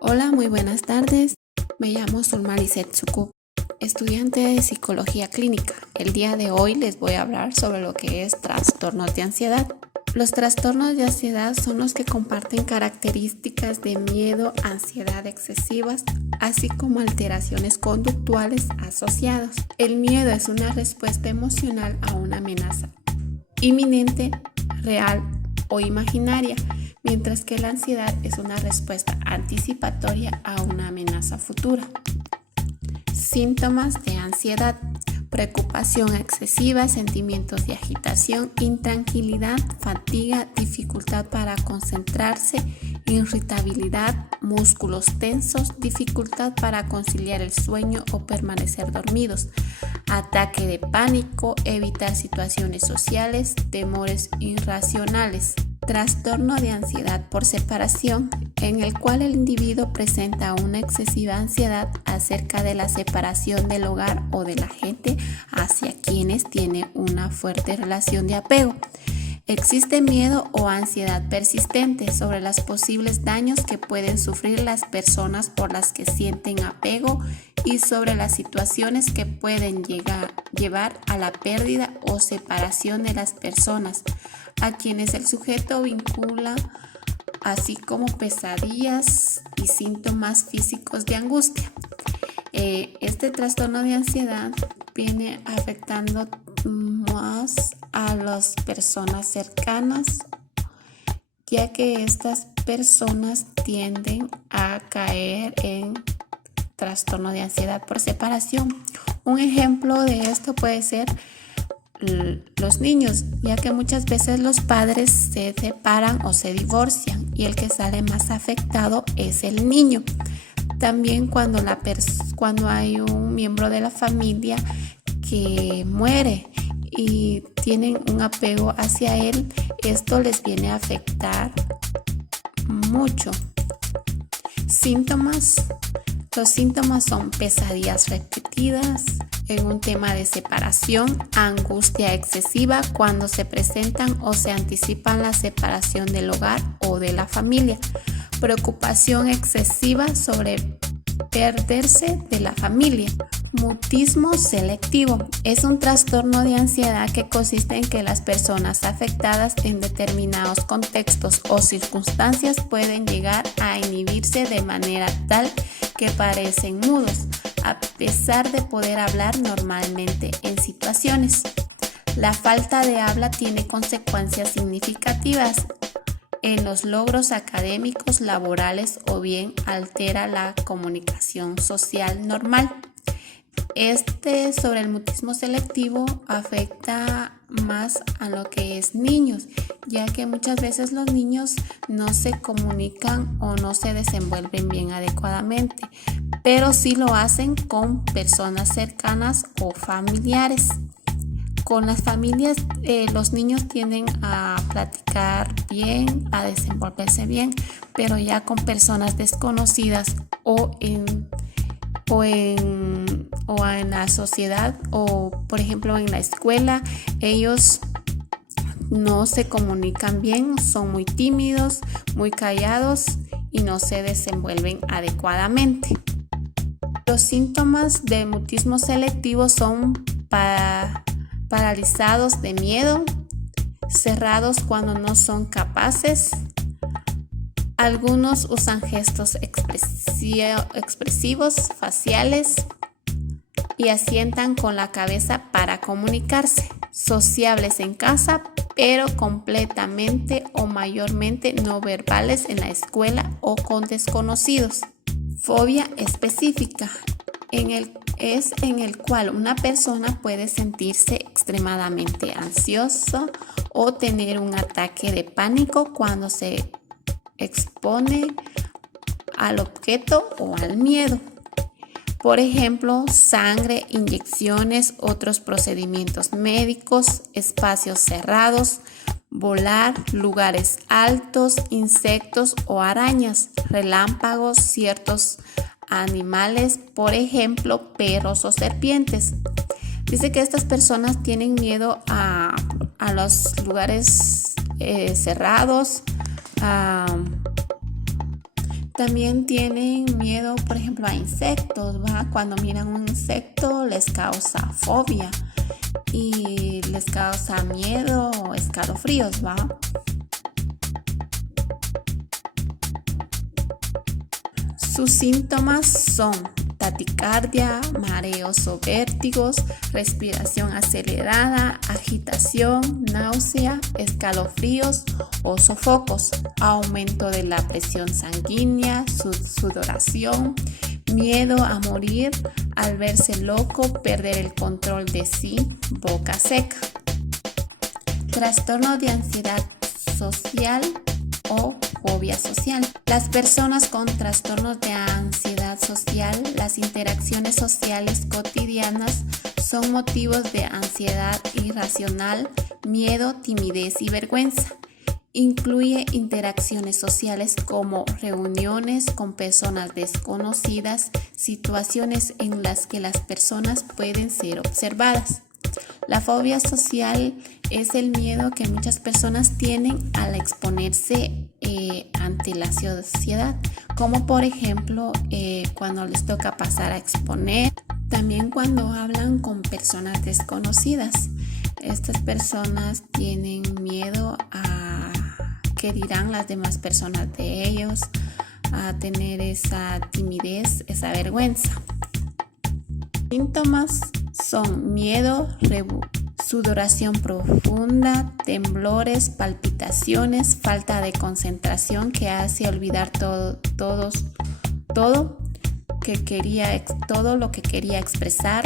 Hola, muy buenas tardes. Me llamo Solmalicet Sukup, estudiante de Psicología Clínica. El día de hoy les voy a hablar sobre lo que es trastornos de ansiedad. Los trastornos de ansiedad son los que comparten características de miedo, ansiedad excesivas, así como alteraciones conductuales asociadas. El miedo es una respuesta emocional a una amenaza inminente, real o imaginaria, mientras que la ansiedad es una respuesta anticipatoria a una amenaza futura. Síntomas de ansiedad: preocupación excesiva, sentimientos de agitación, intranquilidad, fatiga, dificultad para concentrarse, irritabilidad, músculos tensos, dificultad para conciliar el sueño o permanecer dormidos, ataque de pánico, evitar situaciones sociales, temores irracionales. Trastorno de ansiedad por separación, en el cual el individuo presenta una excesiva ansiedad acerca de la separación del hogar o de la gente hacia quienes tiene una fuerte relación de apego. Existe miedo o ansiedad persistente sobre los posibles daños que pueden sufrir las personas por las que sienten apego y sobre las situaciones que pueden llevar a la pérdida o separación de las personas a quienes el sujeto vincula, así como pesadillas y síntomas físicos de angustia. Este trastorno de ansiedad viene afectando más a las personas cercanas, ya que estas personas tienden a caer en trastorno de ansiedad por separación. Un ejemplo de esto puede ser los niños, ya que muchas veces los padres se separan o se divorcian y el que sale más afectado es el niño. También cuando hay un miembro de la familia que muere y tienen un apego hacia él, esto les viene a afectar mucho. Síntomas. Los síntomas son pesadillas repetidas en un tema de separación, angustia excesiva cuando se presentan o se anticipan la separación del hogar o de la familia, preocupación excesiva sobre perderse de la familia. Mutismo selectivo es un trastorno de ansiedad que consiste en que las personas afectadas en determinados contextos o circunstancias pueden llegar a inhibirse de manera tal que parecen mudos, a pesar de poder hablar normalmente en situaciones. La falta de habla tiene consecuencias significativas en los logros académicos, laborales o bien altera la comunicación social normal. Sobre el mutismo selectivo afecta más a lo que es niños, ya que muchas veces los niños no se comunican o no se desenvuelven bien adecuadamente, pero sí lo hacen con personas cercanas o familiares. Con las familias, los niños tienden a platicar bien, a desenvolverse bien, pero ya con personas desconocidas o en la sociedad o por ejemplo en la escuela, ellos no se comunican bien, son muy tímidos, muy callados y no se desenvuelven adecuadamente. Los síntomas de mutismo selectivo son paralizados de miedo, cerrados cuando no son capaces. Algunos usan gestos expresivos faciales y asientan con la cabeza para comunicarse. Sociables en casa, pero completamente o mayormente no verbales en la escuela o con desconocidos. Fobia específica en el cual una persona puede sentirse extremadamente ansiosa o tener un ataque de pánico cuando se expone al objeto o al miedo. Por ejemplo, sangre, inyecciones, otros procedimientos médicos, espacios cerrados, volar, lugares altos, insectos o arañas, relámpagos, ciertos animales, por ejemplo, perros o serpientes. Dice que estas personas tienen miedo a los lugares cerrados, También tienen miedo, por ejemplo, a insectos, ¿va? Cuando miran un insecto les causa fobia y les causa miedo o escalofríos, ¿va? Sus síntomas son taquicardia, mareos o vértigos, respiración acelerada, agitación, náusea, escalofríos o sofocos, aumento de la presión sanguínea, sudoración, miedo a morir, al verse loco, perder el control de sí, boca seca. Trastorno de ansiedad social o fobia social. Las personas con trastornos de ansiedad social, las interacciones sociales cotidianas son motivos de ansiedad irracional, miedo, timidez y vergüenza. Incluye interacciones sociales como reuniones con personas desconocidas, situaciones en las que las personas pueden ser observadas. La fobia social es el miedo que muchas personas tienen al exponerse ante la sociedad, como por ejemplo cuando les toca pasar a exponer, también cuando hablan con personas desconocidas. Estas personas tienen miedo a qué dirán las demás personas de ellos, a tener esa timidez, esa vergüenza. Síntomas son miedo, sudoración profunda, temblores, palpitaciones, falta de concentración que hace olvidar todo lo que quería expresar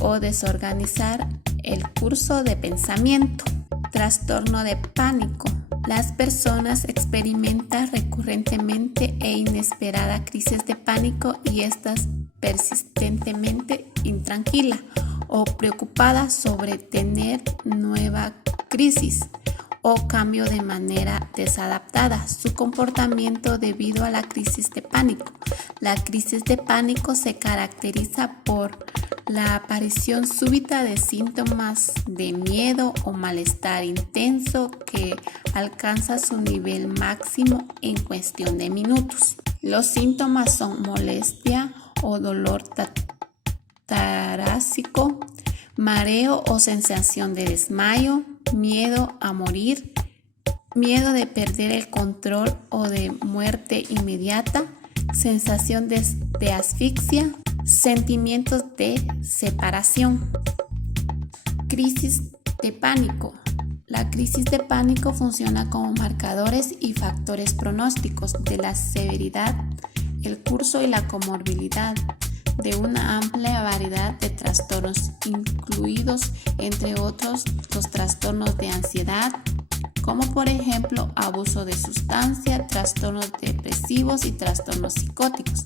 o desorganizar el curso de pensamiento. Trastorno de pánico. Las personas experimentan recurrentemente e inesperada crisis de pánico y estas persistentemente intranquila o preocupada sobre tener nueva crisis o cambio de manera desadaptada su comportamiento debido a la crisis de pánico. La crisis de pánico se caracteriza por la aparición súbita de síntomas de miedo o malestar intenso que alcanza su nivel máximo en cuestión de minutos. Los síntomas son molestia o dolor torácico, mareo o sensación de desmayo, miedo a morir, miedo de perder el control o de muerte inmediata, sensación de asfixia, sentimientos de separación. Crisis de pánico. La crisis de pánico funciona como marcadores y factores pronósticos de la severidad, el curso y la comorbilidad de una amplia variedad de trastornos, incluidos entre otros los trastornos de ansiedad, como por ejemplo abuso de sustancia, trastornos depresivos y trastornos psicóticos.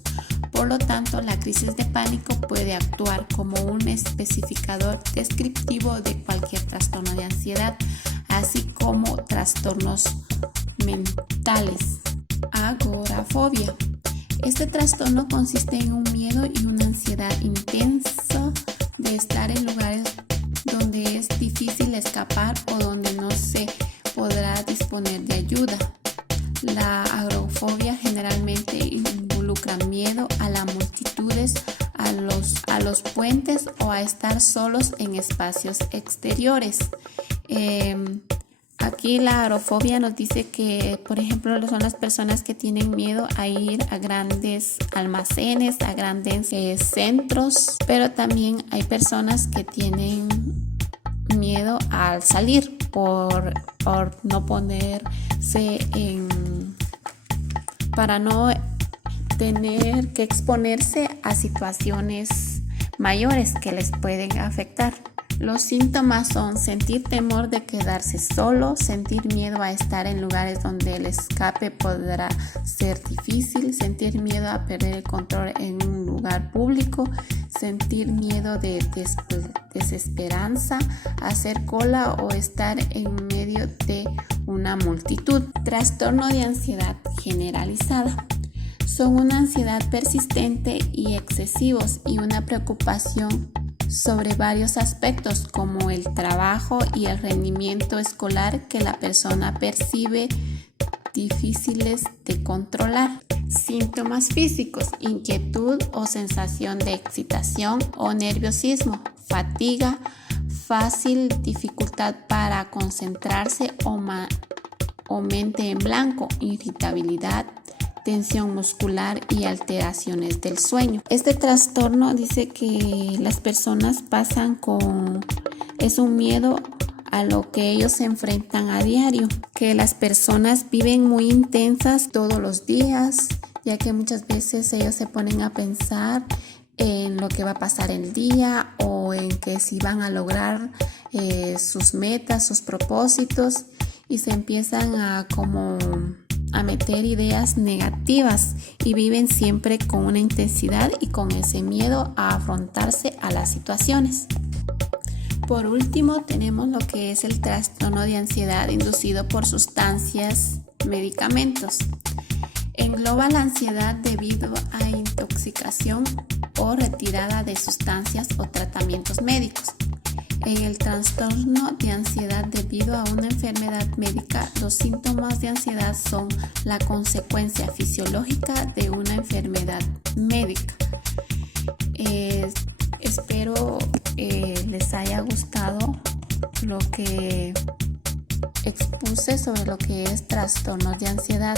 Por lo tanto, la crisis de pánico puede actuar como un especificador descriptivo de cualquier trastorno de ansiedad, así como trastornos mentales. Agorafobia. Este trastorno consiste en un miedo y una ansiedad intensa de estar en lugares donde es difícil escapar o donde no se podrá disponer de ayuda. La agorafobia generalmente involucra miedo a las multitudes, a los puentes o a estar solos en espacios exteriores. Aquí la agorafobia nos dice que, por ejemplo, son las personas que tienen miedo a ir a grandes almacenes, a grandes centros, pero también hay personas que tienen miedo al salir por no ponerse para no tener que exponerse a situaciones mayores que les pueden afectar. Los síntomas son sentir temor de quedarse solo, sentir miedo a estar en lugares donde el escape podrá ser difícil, sentir miedo a perder el control en un lugar público, sentir miedo de desesperanza, hacer cola o estar en medio de una multitud. Trastorno de ansiedad generalizada. Son una ansiedad persistente y excesivos y una preocupación sobre varios aspectos como el trabajo y el rendimiento escolar que la persona percibe difíciles de controlar. Síntomas físicos: inquietud o sensación de excitación o nerviosismo, fatiga, fácil dificultad para concentrarse o mente en blanco, irritabilidad, tensión muscular y alteraciones del sueño. Este trastorno dice que las personas es un miedo a lo que ellos se enfrentan a diario, que las personas viven muy intensas todos los días, ya que muchas veces ellos se ponen a pensar en lo que va a pasar el día o en que si van a lograr sus metas, sus propósitos, y se empiezan a meter ideas negativas y viven siempre con una intensidad y con ese miedo a afrontarse a las situaciones. Por último, tenemos lo que es el trastorno de ansiedad inducido por sustancias, medicamentos. Engloba la ansiedad debido a intoxicación o retirada de sustancias o tratamientos médicos. En el trastorno de ansiedad debido a una enfermedad médica, los síntomas de ansiedad son la consecuencia fisiológica de una enfermedad médica. Espero les haya gustado lo que expuse sobre lo que es trastornos de ansiedad.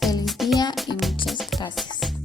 Feliz día y muchas gracias.